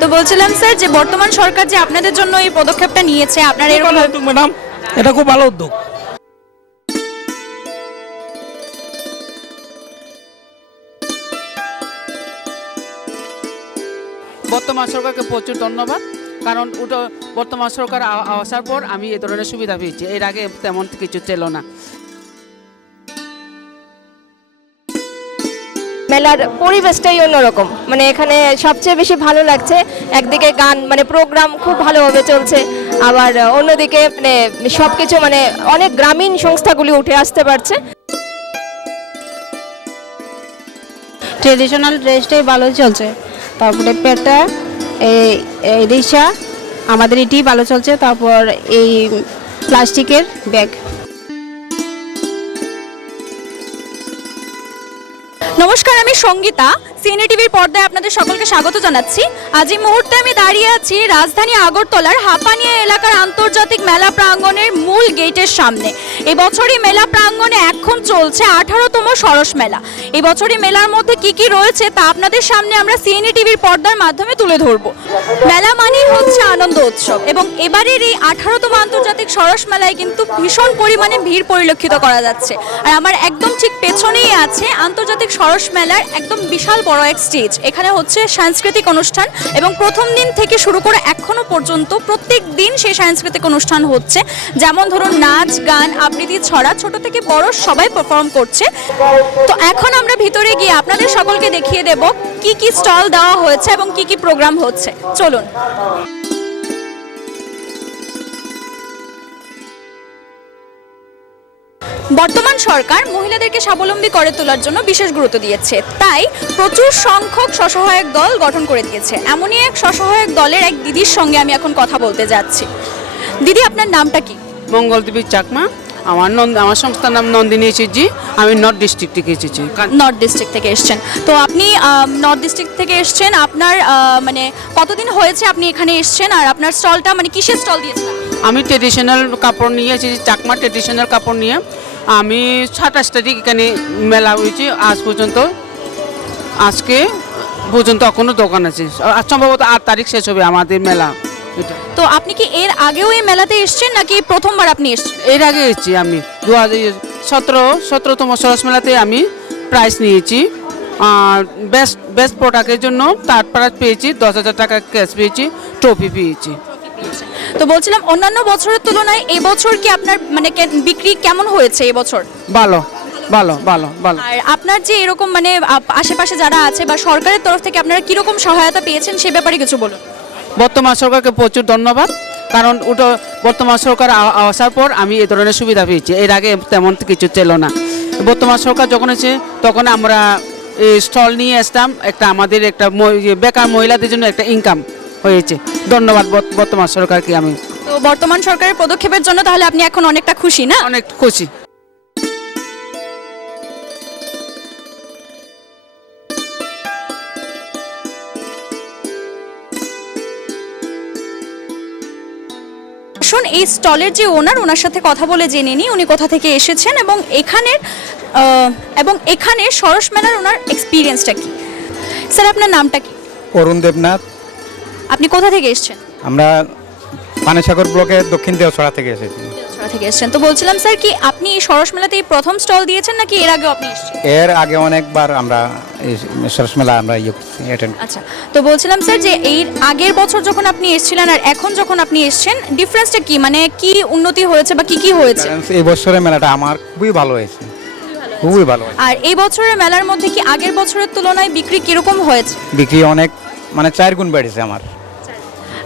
তো বলছিলাম স্যার যে বর্তমান সরকার যে আপনাদের জন্য এই পদক্ষেপটা নিয়েছে, আপনার এরকম ভালো উদ্যোগ ম্যাডাম, এটা খুব ভালো উদ্যোগ। বর্তমান সরকারকে প্রচুর ধন্যবাদ, কারণ ওটা বর্তমান সরকার আসার পর আমি এই ধরনের সুবিধা পেয়েছি, এর আগে তেমন কিছু ছিল না। মেলার পরিবেশটাই অন্যরকম, মানে এখানে সবচেয়ে বেশি ভালো লাগছে। একদিকে গান মানে প্রোগ্রাম খুব ভালোভাবে চলছে, আবার অন্যদিকে মানে সবকিছু মানে অনেক গ্রামীণ সংস্থাগুলি উঠে আসতে পারছে। ট্রেডিশনাল ড্রেসটাই ভালো চলছে, তারপরে পেটা এই রিক্সা আমাদের এটি ভালো চলছে, তারপর এই প্লাস্টিকের ব্যাগ। নমস্কার, আমি সঙ্গীতা। সিএনএ টিভির পর্দায় আপনাদের সকলকে স্বাগত জানাচ্ছি। আজ এই মুহূর্তে আমি দাঁড়িয়ে আছি রাজধানী আগরতলার হাপানিয়া এলাকার আন্তর্জাতিক মেলা প্রাঙ্গণের মূল গেটের সামনে। এবছরই মেলা প্রাঙ্গণে এখন চলছে 18তম সরস মেলা। এবছরই মেলার মধ্যে কি কি রয়েছে তা আপনাদের সামনে আমরা সিএনএ টিভির পর্দার মাধ্যমে তুলে ধরব। মেলা মানেই হচ্ছে আনন্দ উৎসব, এবং এবারের এই 18তম আন্তর্জাতিক সরস মেলায় কিন্তু ভীষণ পরিমাণে ভিড় পরিলক্ষিত করা যাচ্ছে। আর আমার একদম ঠিক পেছনেই আছে আন্তর্জাতিক সরস মেলার একদম বিশাল বড় এক স্টেজ। এখানে হচ্ছে সাংস্কৃতিক অনুষ্ঠান, এবং প্রথম দিন থেকে শুরু করে এখনো পর্যন্ত প্রত্যেক দিন সেই সাংস্কৃতিক অনুষ্ঠান হচ্ছে। যেমন ধরুন নাচ, গান, আবৃত্তি, ছড়া, ছোট থেকে বড় সবাই পারফর্ম করছে। তো এখন আমরা ভিতরে গিয়ে আপনাদের সকলকে দেখিয়ে দেব কি কি স্টল দেওয়া হয়েছে এবং কি কি প্রোগ্রাম হচ্ছে। চলুন। বর্তমান সরকার মহিলাদেরকে স্বাবলম্বী করে তোলার জন্য বিশেষ গুরুত্ব দিয়েছে, তাই প্রচুর সংখ্যক স্বসহায়ক দল গঠন করে দিয়েছে। এমনই এক স্বসহায়ক দলের এক দিদির সঙ্গে আমি এখন কথা বলতে যাচ্ছি। দিদি, আপনার নামটা কি? মঙ্গলদেবী চাকমা, আমার সংস্থার নাম নন্দিনী এসেছি, আমি নর্থ ডিস্ট্রিক্ট থেকে এসেছি। নর্থ ডিস্ট্রিক্ট থেকে এসেছেন। তো আপনি নর্থ ডিস্ট্রিক্ট থেকে এসেছেন, আপনার মানে কতদিন হয়েছে আপনি এখানে এসেছেন? আর আপনার স্টলটা মানে কিসের স্টল দিয়েছেন? আমি ট্রেডিশনাল কাপড় নিয়ে এসেছি, চাকমা ট্রেডিশনাল কাপড় নিয়ে। আমি 27 তারিখ এখানে মেলা হয়েছে, আজ পর্যন্ত আজকে পর্যন্ত এখনো দোকান আছে, সম্ভবত 8 তারিখ শেষ হবে আমাদের মেলা এটা। তো আপনি কি এর আগেও এই মেলাতে এসেছেন নাকি প্রথমবার আপনি এসেছেন? এর আগে এসেছি আমি 2017তম সরস মেলাতে আমি প্রাইজ নিয়েছি, আর বেস্ট প্রোডাক্টের জন্য থার্ড প্রাইজ পেয়েছি, 10,000 টাকা ক্যাশ পেয়েছি, ট্রফি পেয়েছি। তো বলছিলাম অন্যান্য বছরের তুলনায় এবছর কি আপনার মানে বিক্রি কেমন হয়েছে এবছর? ভালো ভালো ভালো ভালো। আর আপনার যে এরকম মানে আশেপাশে যারা আছে বা সরকারের তরফ থেকে আপনারা কিরকম সহায়তা পেয়েছেন সে ব্যাপারে কিছু বলুন। বর্তমান সরকারকে প্রচুর ধন্যবাদ, কারণ ওটা বর্তমান সরকার আসার পর আমি এই ধরনের সুবিধা পেয়েছি, এর আগে তেমন কিছু ছিল না। বর্তমান সরকার যখন এসে তখন আমরা স্টল নিয়ে আসতাম, একটা আমাদের একটা বেকার মহিলাদের জন্য একটা ইনকাম হয়েছে। ধন্যবাদ বর্তমান সরকারকে আমি। তো বর্তমান সরকারের পদক্ষেপের জন্য তাহলে আপনি এখন অনেকটা খুশি না? অনেক খুশি। শুন, এই স্টলের যে ওনার সাথে কথা বলে জেনে নিই উনি কোথা থেকে এসেছেন এবং এখানে সরস মেলার ওনার এক্সপিরিয়েন্সটা কি। স্যার, আপনার নামটা কি? অরুণ দেবনাথ। আপনি কোথা থেকে এসেছেন? আমরা পানিসাগর ব্লকের দক্ষিণ দেওছড়া থেকে এসেছি। দেওছড়া থেকে এসেছেন। তো বলছিলাম স্যার, কি আপনি এই সরস মেলাতে এই প্রথম স্টল দিয়েছেন নাকি এর আগে আপনি এসেছেন? এর আগে অনেকবার আমরা এই সরস মেলা আমরা অ্যাটেন্ড। আচ্ছা, তো বলছিলাম স্যার যে এর আগের বছর যখন আপনি এসেছিলেন আর এখন যখন আপনি এসেছেন ডিফারেন্সটা কি, মানে কি উন্নতি হয়েছে বা কি হয়েছে? এই বছরের মেলাটা আমার খুবই ভালো হয়েছে, খুবই ভালো হয়েছে। আর এই বছরের মেলার মধ্যে কি আগের বছরের তুলনায় বিক্রি কিরকম হয়েছে? বিক্রি অনেক মানে 4 গুণ বেড়েছে আমার।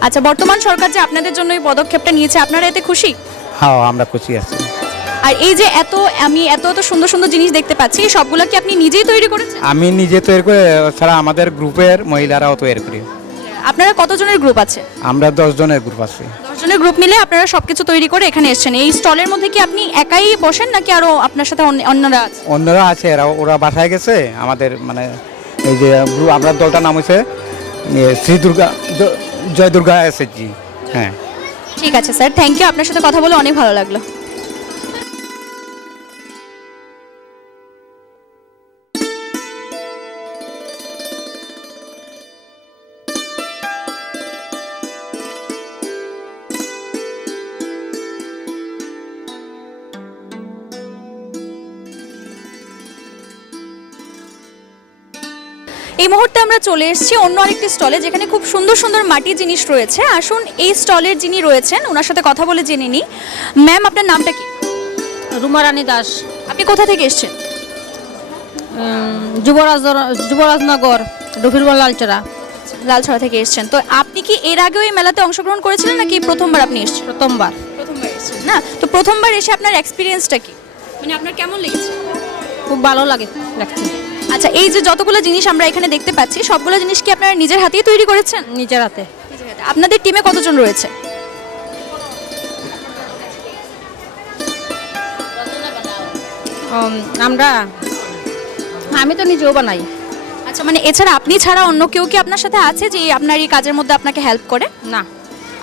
আচ্ছা, বর্তমান সরকার যে আপনাদের জন্য এই পদক্ষেপটা নিয়েছে আপনারা এতে খুশি? হ্যাঁ, আমরা খুশি আছি। আর এই যে আমি এত সুন্দর সুন্দর জিনিস দেখতে পাচ্ছি, সবগুলো কি আপনি নিজেই তৈরি করেছেন? আমি নিজে তৈরি করে, ছাড়া আমাদের গ্রুপের মহিলারাও তৈরি করি। আপনারা কতজনের গ্রুপ আছে? আমরা 10 জনের গ্রুপ আছি। 10 জনের গ্রুপ মিলে আপনারা সবকিছু তৈরি করে এখানে এসেছেন। এই স্টলের মধ্যে কি আপনি একাই বসেন নাকি আরো আপনার সাথে অন্যরা আছে? অন্যরা আছে, ওরা বাসায় গেছে। আমাদের মানে এই যে গ্রুপ, আমরা দলটার নাম হয়েছে শ্রী দুর্গা জয় দুর্গা এসএসজি। হ্যাঁ, ঠিক আছে স্যার, থ্যাংক ইউ। আপনার সাথে কথা বলে অনেক ভালো লাগলো। এই মুহূর্তে আমরা চলে এসেছি অন্য আরেকটি স্টলে, যেখানে খুব সুন্দর সুন্দর মাটির জিনিস রয়েছে। আসুন এই স্টলের যিনি রয়েছেন ওনার সাথে কথা বলে জেনে নিই। ম্যাম, আপনার নামটা কি? রুমারানী দাস, আপনি কোথা থেকে এসেছেন? যুবরাজনগর, ডুফিরবল লালচরা। লালছড়া থেকে এসেছেন। তো আপনি কি এর আগেও এই মেলাতে অংশগ্রহণ করেছিলেন নাকি প্রথমবার আপনি এসেছেন? প্রথমবার। প্রথমবার এসেছেন না? তো প্রথমবার এসে আপনার এক্সপিরিয়েন্সটা কি, মানে আপনার কেমন লেগেছে? খুব ভালো লাগছে। আচ্ছা, এই যে যতগুলো জিনিস আমরা এখানে দেখতে পাচ্ছি সবগুলো জিনিস কি আপনারা নিজের হাতেই তৈরি করেছেন? নিজের হাতে। আপনাদের টিমে কতজন রয়েছে? আমি তো নিজেও বানাই। আচ্ছা, মানে এছাড়া আপনি ছাড়া অন্য কেউ কি আপনার সাথে আছে যে আপনার এই কাজের মধ্যে আপনাকে হেল্প করে? না,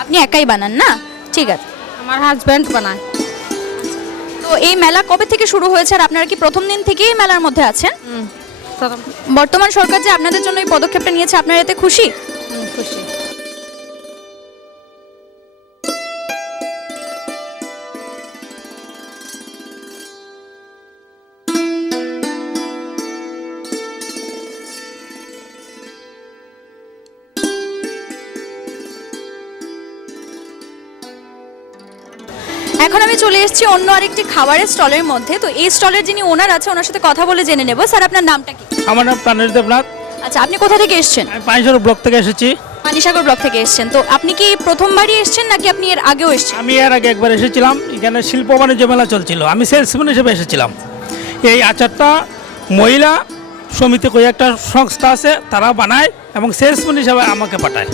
আপনি একাই বানান না? ঠিক আছে। আমার হাজব্যান্ড বানায়। তো এই মেলা কবে থেকে শুরু হয়েছে আর আপনারা কি প্রথম দিন থেকেই এই মেলার মধ্যে আছেন? বর্তমান সরকার যে আপনাদের জন্য এই পদক্ষেপটা নিয়েছে, আপনারা এতে খুশি? খুশি। এখন আমি চলে এসেছি অন্য আরেকটি খাবারের স্টলের মধ্যে। তো এই স্টলের যিনি ওনার আছে ওনার সাথে কথা বলে জেনে নেব। স্যার, আপনার নামটা কি? আমার নাম প্রাণেশ দেবনাথ। আচ্ছা, আপনি কোথা থেকে এসেছেন? আমি পানিসাগর ব্লক থেকে এসেছি। পানিসাগর ব্লক থেকে এসেছেন। তো আপনি কি প্রথমবারই এসেছেন নাকি আপনি এর আগেও এসেছেন? আমি এর আগে একবার এসেছিলাম, এখানে শিল্প বাণিজ্য মেলা চলছিল, আমি সেলসম্যান হিসেবে এসেছিলাম। এই আচারটা মহিলা সমিতি কই একটা সংস্থা আছে, তারা বানায় এবং সেলসম্যান হিসেবে আমাকে পাঠায়।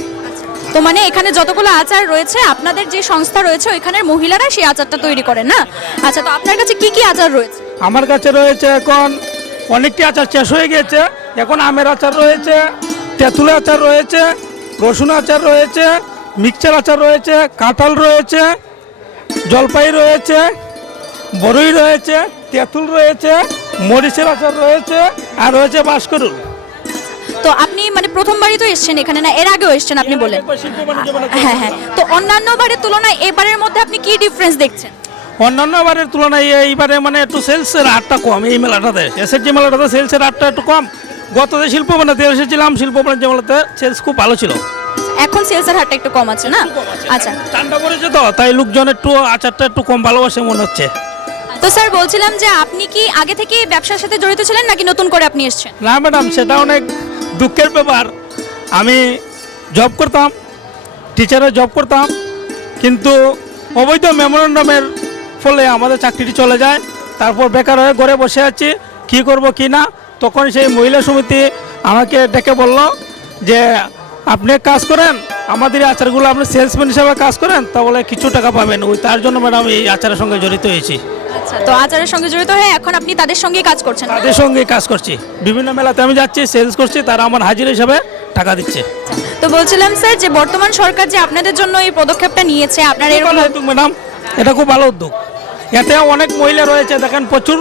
তো মানে এখানে যতগুলো আচার রয়েছে আপনাদের যে সংস্থা রয়েছে ওইখানের মহিলারা সেই আচারটা তৈরি করেন না? আচ্ছা, তো আপনার কাছে কি কি আচার রয়েছে? আমার কাছে রয়েছে এখন অনেকটি আচার শেষ হয়ে গেছে। এখন আমের আচার রয়েছে, তেঁতুলের আচার রয়েছে, রসুন আচার রয়েছে, মিক্সচার আচার রয়েছে, কাঁঠাল রয়েছে, জলপাই রয়েছে, বড়ই রয়েছে, তেঁতুল রয়েছে, মরিচের আচার রয়েছে, আর রয়েছে বাঁশকরুল। তো আপনি মানে প্রথমবারই তো এসেছেন এখানে, না এর আগেও এসেছেন আপনি বলেন? হ্যাঁ হ্যাঁ। তো অন্যান্য বারের তুলনায় এবারের মধ্যে আপনি কি ডিফারেন্স দেখছেন? অন্যান্য বারের তুলনায় এইবারে মানে একটু সেলসের হারটা কম এই মেলাটাতে। এসএসজি মেলাটাতে সেলসের হারটা একটু কম। গত যে শিল্প বানাতে এসেছিলাম, শিল্প বাণিজ্য মেলাতে সেলস খুব ভালো ছিল। এখন সেলসের হারটা একটু কম আছে না? আচ্ছা, ঠান্ডা পড়েছে তো, তাই লোকজন একটু আচারটা একটু কম ভালোবাসে মনে হচ্ছে। তো স্যার বলছিলাম যে আপনি কি আগে থেকে এই ব্যবসার সাথে জড়িত ছিলেন নাকি নতুন করে আপনি এসেছেন? না ম্যাডাম, সেটা অনেক দুঃখের ব্যাপার। আমি জব করতাম, টিচারের জব করতাম, কিন্তু অবৈধ মেমোরেন্ডামের ফলে আমাদের চাকরিটি চলে যায়। তারপর বেকার হয়ে ঘরে বসে আছি, কি করব কি না। তখন সেই মহিলা সমিতি আমাকে ডেকে বলল যে আপনি কাজ করেন, আমাদের এই আচারগুলো আপনি সেলসম্যান হিসাবে কাজ করেন, তাহলে কিছু টাকা পাবেন। ওই তার জন্য ম্যাডাম এই আচারের সঙ্গে জড়িত হয়েছি। আচ্ছা, তো আচারের সঙ্গে জড়িত হয়ে এখন আপনি তাদের সঙ্গে কাজ করছেন? তাদের সঙ্গে কাজ করছি, বিভিন্ন মেলাতে আমি যাচ্ছি, সেলস করছি, তারা আমার হাজিরা হিসাবে টাকা দিচ্ছে। তো বলছিলাম স্যার যে বর্তমান সরকার যে আপনাদের জন্য এই পদক্ষেপটা নিয়েছে, আপনার এরকম ম্যাডাম, এটা খুব ভালো উদ্যোগ। এতে অনেক মহিলা রয়েছে, দেখেন প্রচুর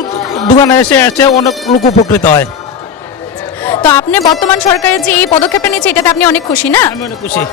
দোকানে এসে অনেক লোক উপকৃত হয়। তো আপনি বর্তমান সরকারের যে এই পদক্ষেপটা নিয়েছে এটাতে আপনি অনেক খুশি না? আমি অনেক খুশি।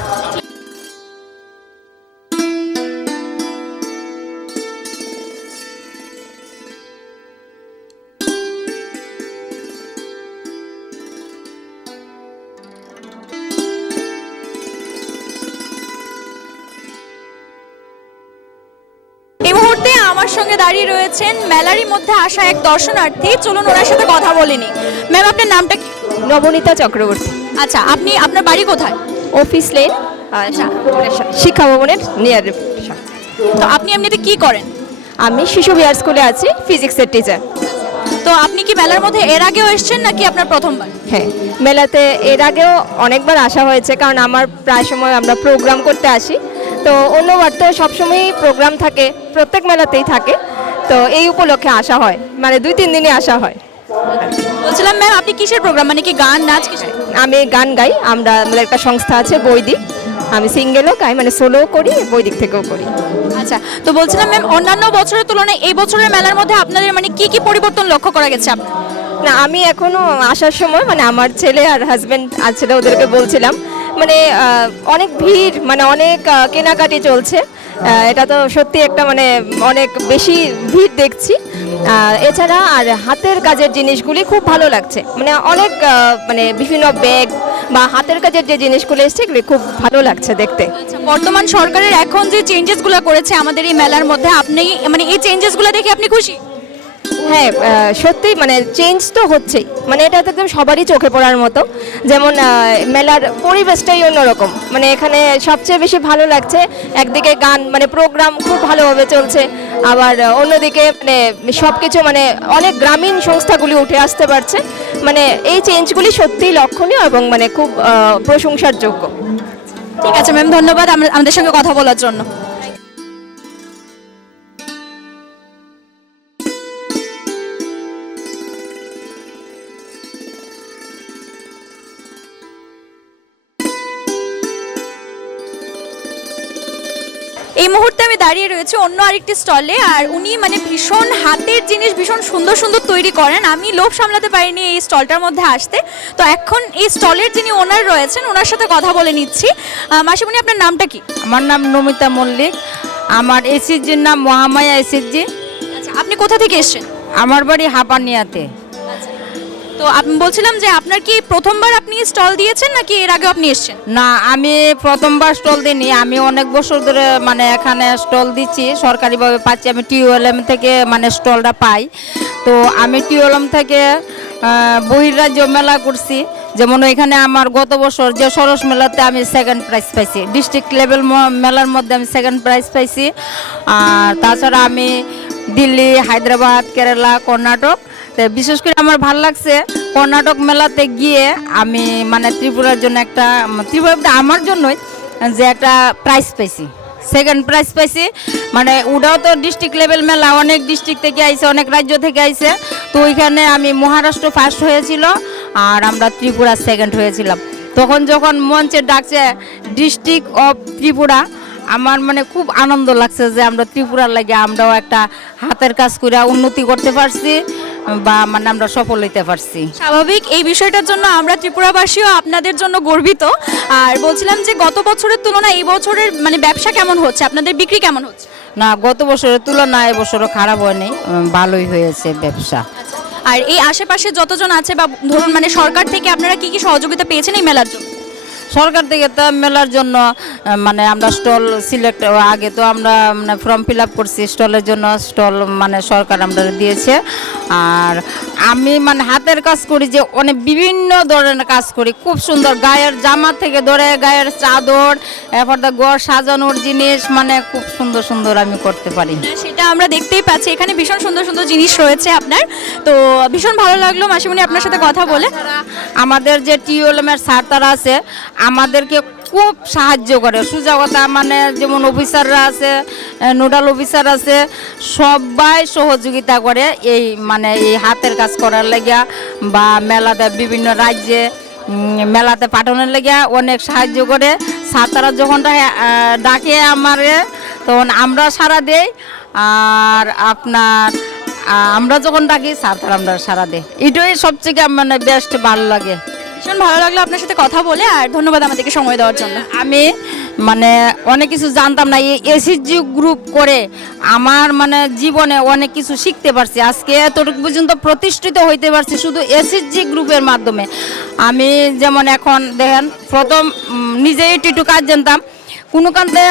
এই মুহূর্তে আমার সঙ্গে দাঁড়িয়ে রয়েছেন মেলারই মধ্যে আসা এক দর্শনার্থী। চলুন ওনার সাথে কথা বলিনি। ম্যাম, আপনার নামটা কি? নবনীতা চক্রবর্তী। আচ্ছা, আপনার বাড়ি কোথায়? অফিস লেন, শিক্ষা ভবনের নিয়ার। তো আপনি এমনিতে কি করেন? আমি শিশু বিহার স্কুলে আছি, ফিজিক্সের টিচার। তো আপনি কি মেলার মধ্যে এর আগেও এসেছেন নাকি আপনার প্রথমবার? হ্যাঁ, মেলাতে এর আগেও অনেকবার আসা হয়েছে, কারণ আমার প্রায় সময় আমরা প্রোগ্রাম করতে আসি। তো অন্যবার তো সবসময়ই প্রোগ্রাম থাকে, প্রত্যেক মেলাতেই থাকে। তো এই উপলক্ষে আসা হয়, মানে 2-3 দিনে আসা হয়। বলছিলাম ম্যাম, আপনি কিসের প্রোগ্রাম, মানে কি গান নাচ কিসের? আমি গান গাই, আমাদের একটা সংস্থা আছে বৈদিক। আমি সিঙ্গেলও গাই, মানে সোলোও করি, বৈদিক থেকেও করি। আচ্ছা, তো বলছিলাম ম্যাম, অন্যান্য বছরের তুলনায় এই বছরের মেলার মধ্যে আপনাদের মানে কি কি পরিবর্তন লক্ষ্য করা গেছে আপনার? না, আমি এখনো আসার সময় মানে আমার ছেলে আর হাজব্যান্ড আছে, ওদেরকে বলছিলাম মানে অনেক ভিড়, মানে অনেক কেনাকাটি চলছে। এটা তো সত্যি একটা মানে অনেক বেশি ভিড় দেখছি। এছাড়া আর হাতের কাজের জিনিসগুলি খুব ভালো লাগছে, মানে অনেক মানে বিভিন্ন ব্যাগ বা হাতের কাজের যে জিনিসগুলো এসছে এগুলি খুব ভালো লাগছে দেখতে। আচ্ছা, বর্তমান সরকারের এখন যে চেঞ্জেসগুলো করেছে আমাদের এই মেলার মধ্যে, আপনি মানে এই চেঞ্জেসগুলো দেখে আপনি খুশি? হ্যাঁ, সত্যি মানে চেঞ্জ তো হচ্ছেই, মানে এটা তো একদম সবারই চোখে পড়ার মতো। যেমন মেলার পরিবেশটাই অন্যরকম, মানে এখানে সবচেয়ে বেশি ভালো লাগছে একদিকে গান মানে প্রোগ্রাম খুব ভালোভাবে চলছে, আবার অন্যদিকে মানে সব কিছু মানে অনেক গ্রামীণ সংস্থাগুলি উঠে আসতে পারছে। মানে এই চেঞ্জগুলি সত্যিই লক্ষণীয় এবং মানে খুব প্রশংসার যোগ্য। ঠিক আছে ম্যাম, ধন্যবাদ আমাদের সঙ্গে কথা বলার জন্য। এই মুহূর্তে আমি দাঁড়িয়ে রয়েছি অন্য আরেকটি স্টলে, আর উনি মানে ভীষণ হাতের জিনিস ভীষণ সুন্দর সুন্দর তৈরি করেন। আমি লোভ সামলাতে পারিনি এই স্টলটার মধ্যে আসতে, তো এখন এই স্টলের যিনি ওনার রয়েছেন ওনার সাথে কথা বলে নিচ্ছি। মাসিমণি, আপনার নামটা কি? আমার নাম নমিতা মল্লিক। আমার এসএসজির নাম মহামায়া এসএসজি। আচ্ছা, আপনি কোথা থেকে এসেছেন? আমার বাড়ি হাপানিয়াতে। তো আমি বলছিলাম যে আপনার কি প্রথমবার আপনি স্টল দিয়েছেন নাকি এর আগেও আপনি এসেছেন? না, আমি প্রথমবার স্টল দিইনি, আমি অনেক বছর ধরে মানে এখানে স্টল দিচ্ছি, সরকারিভাবে পাচ্ছি। আমি টিওএলএম থেকে মানে স্টলটা পাই। তো আমি টিওএলএম থেকে বহির্রাজ্য মেলা করছি। যেমন এখানে আমার গত বছর যে সরস মেলাতে আমি সেকেন্ড প্রাইজ পাইছি, ডিস্ট্রিক্ট লেভেল মেলার মধ্যে আমি সেকেন্ড প্রাইজ পাইছি। আর তাছাড়া আমি দিল্লি, হায়দ্রাবাদ, কেরালা, কর্ণাটক, তো বিশেষ করে আমার ভালো লাগছে কর্ণাটক মেলাতে গিয়ে আমি মানে ত্রিপুরার জন্য একটা, ত্রিপুরা আমার জন্যই যে একটা প্রাইজ পাইছি, সেকেন্ড প্রাইজ পাইছি। মানে ওটাও তো ডিস্ট্রিক্ট লেভেল মেলা, অনেক ডিস্ট্রিক্ট থেকে আইছে, অনেক রাজ্য থেকে আইছে। তো ওইখানে আমি মহারাষ্ট্র ফার্স্ট হয়েছিল আর আমরা ত্রিপুরা সেকেন্ড হয়েছিলাম। তখন যখন মঞ্চে ডাকছে ডিস্ট্রিক্ট অফ ত্রিপুরা, আমার মানে খুব আনন্দ লাগছে যে আমরা ত্রিপুরার লাগে আমরাও একটা হাতের কাজ করে উন্নতি করতে পারছি বা মানে আমরা সফল হইতে পারছি। স্বাভাবিক, এই বিষয়টার জন্য আমরা ত্রিপুরাবাসীও আপনাদের জন্য গর্বিত। আর বলছিলাম যে গত বছরের তুলনায় এই বছরের মানে ব্যবসা কেমন হচ্ছে, আপনাদের বিক্রি কেমন হচ্ছে? না, গত বছরের তুলনায় এবছরও খারাপ হয়নি, ভালোই হয়েছে ব্যবসা। আর এই আশেপাশে যতজন আছে বা ধরুন মানে সরকার থেকে আপনারা কি কি সহযোগিতা পেয়েছেন এই মেলার জন্য? সরকার থেকে তো মেলার জন্য মানে আমরা স্টল সিলেক্ট, আগে তো আমরা মানে ফর্ম ফিল আপ করছি স্টলের জন্য, স্টল মানে সরকার আমরা দিয়েছে। আর আমি মানে হাতের কাজ করি, যে অনেক বিভিন্ন ধরনের কাজ করি, খুব সুন্দর, গায়ের জামা থেকে ধরে গায়ের চাদর, এরপর ঘর সাজানোর জিনিস, মানে খুব সুন্দর সুন্দর আমি করতে পারি। সেটা আমরা দেখতেই পাচ্ছি, এখানে ভীষণ সুন্দর সুন্দর জিনিস রয়েছে আপনার। তো ভীষণ ভালো লাগলো মাসিমণি আপনার সাথে কথা বলে। আমাদের যে টিওএলএমের স্যার তারা আছে আমাদেরকে খুব সাহায্য করে, সোজা কথা, মানে যেমন অফিসাররা আছে, নোডাল অফিসার আছে, সবাই সহযোগিতা করে এই মানে এই হাতের কাজ করার লাগিয়া বা মেলাতে বিভিন্ন রাজ্যে মেলাতে পাঠানোর লাগিয়া অনেক সাহায্য করে। ছাত্ররা যখন ডাকে আমারে তখন আমরা সাড়া দেই, আর আপনার আমরা যখন ডাকি ছাত্ররা আমরা সাড়া দেই। এটাই সবথেকে মানে বেস্ট ভালো লাগে। ভীষণ ভালো লাগলো আপনার সাথে কথা বলে, আর ধন্যবাদ আমাদেরকে সময় দেওয়ার জন্য। আমি মানে অনেক কিছু জানতাম না, এই এসএসজি গ্রুপ করে আমার মানে জীবনে অনেক কিছু শিখতে পারছি। আজকে এতটুকু পর্যন্ত প্রতিষ্ঠিত হইতে পারছি শুধু এসএসজি গ্রুপের মাধ্যমে। আমি যেমন এখন দেখেন, প্রথম নিজে একটু কাজ জানতাম, কোনো কান্তে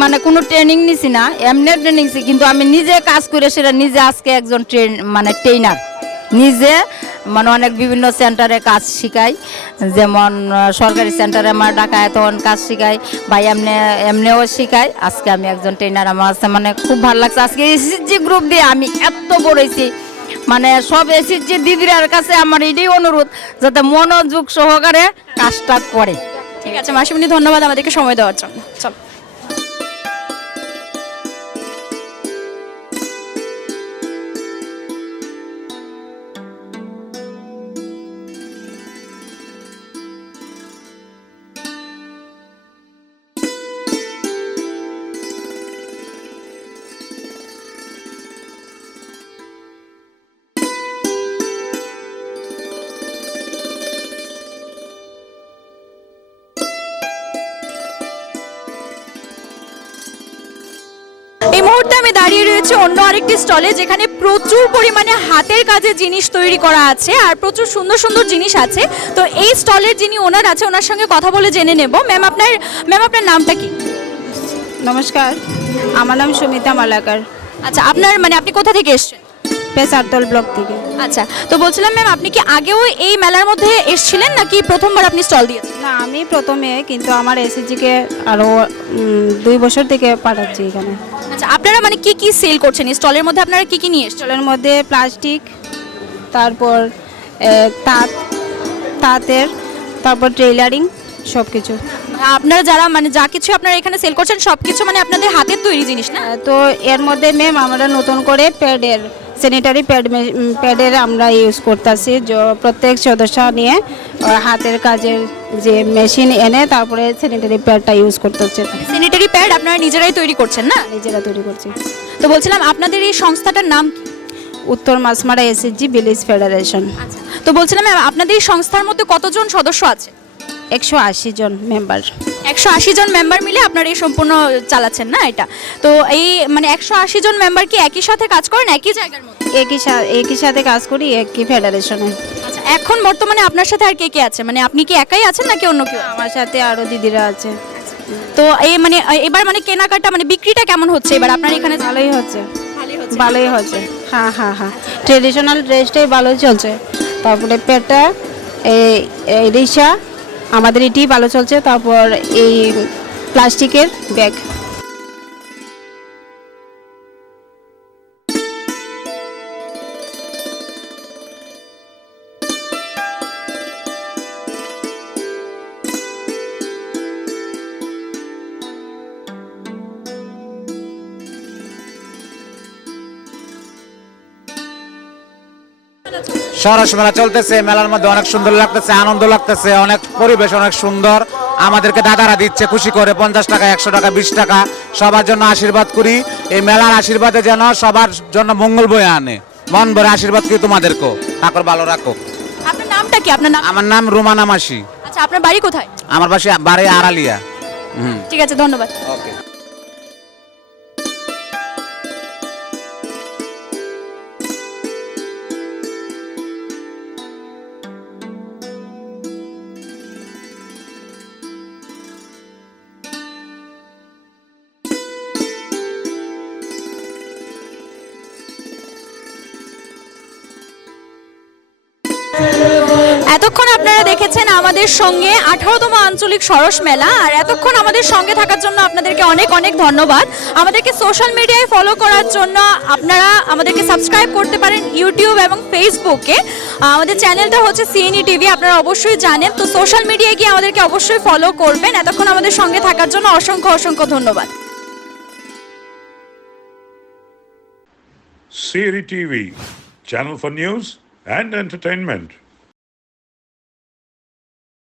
মানে কোনো ট্রেনিং নিছি না, এমনি ট্রেনিং নিছি, কিন্তু আমি নিজে কাজ করে সেটা নিজে আজকে একজন ট্রেনার, নিজে মানে অনেক বিভিন্ন সেন্টারে কাজ শিখাই। যেমন সরকারি সেন্টারে আমার ডাকায় তখন কাজ শিখাই, বা এমনিও শিখাই। আজকে আমি একজন ট্রেনার, আমার আছে মানে খুব ভালো লাগছে। আজকে এসএসজি গ্রুপ দিয়ে আমি এত বড়েছি, মানে সব এসএসজি দিদির কাছে আমার এটাই অনুরোধ যাতে মনোযোগ সহকারে কাজটা করে। ঠিক আছে মাসিমণি, ধন্যবাদ আমাদেরকে সময় দেওয়ার জন্য। চল। মুহূর্তে আমি দাঁড়িয়ে রয়েছে অন্য আরেকটি স্টলে, যেখানে প্রচুর পরিমাণে হাতের কাজে জিনিস তৈরি করা আছে আর প্রচুর সুন্দর সুন্দর জিনিস আছে। তো এই স্টলের যিনি ওনার আছে ওনার সঙ্গে কথা বলে জেনে নেব। ম্যাম আপনার নামটা কি? নমস্কার, আমার নাম সুমিতা মালাকার, আচ্ছা, আপনি কোথা থেকে এসেছেন? পেশারতল ব্লক থেকে। আচ্ছা, তো বলছিলাম ম্যাম, আপনি কি আগেও এই মেলার মধ্যে এসেছিলেন নাকি প্রথমবার আপনি স্টল দিয়েছেন? না, আমি প্রথমে, কিন্তু আমার এসএসজিকে আরও 2 বছর থেকে পাঠাচ্ছি এখানে। আচ্ছা, আপনারা কি কি সেল করছেন এই স্টলের মধ্যে? আপনারা কি কি নিয়ে এসেছেন? স্টলের মধ্যে প্লাস্টিক, তারপর তাঁতের, তারপর টেইলারিং, সব কিছু। আপনারা যারা যা কিছু আপনারা এখানে সেল করছেন সব কিছু আপনাদের হাতের তৈরি জিনিস না? তো এর মধ্যে ম্যাম আমরা নতুন করে স্যানিটারি প্যাডের আমরা ইউজ করতেছি। প্রত্যেক সদস্য নিয়ে হাতের কাজের যে মেশিন এনে তারপরে স্যানিটারি প্যাডটা ইউজ করতে হচ্ছে। স্যানিটারি প্যাড আপনারা নিজেরাই তৈরি করছেন না? নিজেরা তৈরি করছি। তো বলছিলাম আপনাদের এই সংস্থাটার নাম কি? উত্তর মাসমারা এসএসজি ভিলেজ ফেডারেশন। আচ্ছা, তো বলছিলাম আপনাদের এই সংস্থার মধ্যে কতজন সদস্য আছে? 180 জন মেম্বার। 180 জন মেম্বার মিলে আপনারা এই সম্পূর্ণ চালাচ্ছেন না এটা? তো এই 180 জন মেম্বার কি একই সাথে কাজ করেন একই জায়গার মধ্যে? একই সাথে কাজ করি, একই ফেডারেশনে। আচ্ছা, এখন বর্তমানে আপনার সাথে আর কে কে আছে? আপনি কি একাই আছেন নাকি অন্য কেউ? আমার সাথে আরো দিদিরা আছে। তো এই এবার কেনাকাটা বিক্রিটা কেমন হচ্ছে এবার আপনার এখানে? ভালোই হচ্ছে, ভালোই হচ্ছে। হ্যাঁ হ্যাঁ হ্যাঁ, ট্রেডিশনাল ড্রেসটাই ভালোই চলছে। তারপরে পেটা, এই রিসা, আমাদের এটি ভালো চলছে। তারপর এই প্লাস্টিকের ব্যাগ। সরস মেলা চলতেছে, মেলার মধ্যে অনেক সুন্দর লাগতেছে, আনন্দ লাগতেছে, অনেক পরিবেশ অনেক সুন্দর। আমাদেরকে দাদারা দিচ্ছে খুশি করে 50 টাকা, 100 টাকা, 20 টাকা, সবার জন্য আশীর্বাদ করি। এই মেলার আশীর্বাদে যেন সবার জন্য মঙ্গল বয়ে আনে। মন ভরে আশীর্বাদ করি তোমাদেরকেও, ঠাকুর ভালো রাখো। আপনার নামটা কি? আপনার নাম? আমার নাম রুমানা মাসি। আচ্ছা, আপনার বাড়ি কোথায়? আমার বাড়ি আড়ালিয়া। ঠিক আছে, ধন্যবাদ। ওকে। এতক্ষণ আপনারা দেখেছেন আমাদের সঙ্গে 18তম আঞ্চলিক সরস মেলা। আর এতক্ষণ আমাদের সঙ্গে থাকার জন্য আপনাদেরকে অনেক অনেক ধন্যবাদ। আমাদেরকে সোশ্যাল মিডিয়ায় ফলো করার জন্য আপনারা আমাদেরকে সাবস্ক্রাইব করতে পারেন ইউটিউব এবং ফেসবুকে। আমাদের চ্যানেলটা হচ্ছে সিএনই টিভি, আপনারা অবশ্যই জানেন। তো সোশ্যাল মিডিয়ায় গিয়ে আমাদেরকে অবশ্যই ফলো করবেন। এতক্ষণ আমাদের সঙ্গে থাকার জন্য অসংখ্য অসংখ্য ধন্যবাদ। CNE TV, channel for news and entertainment.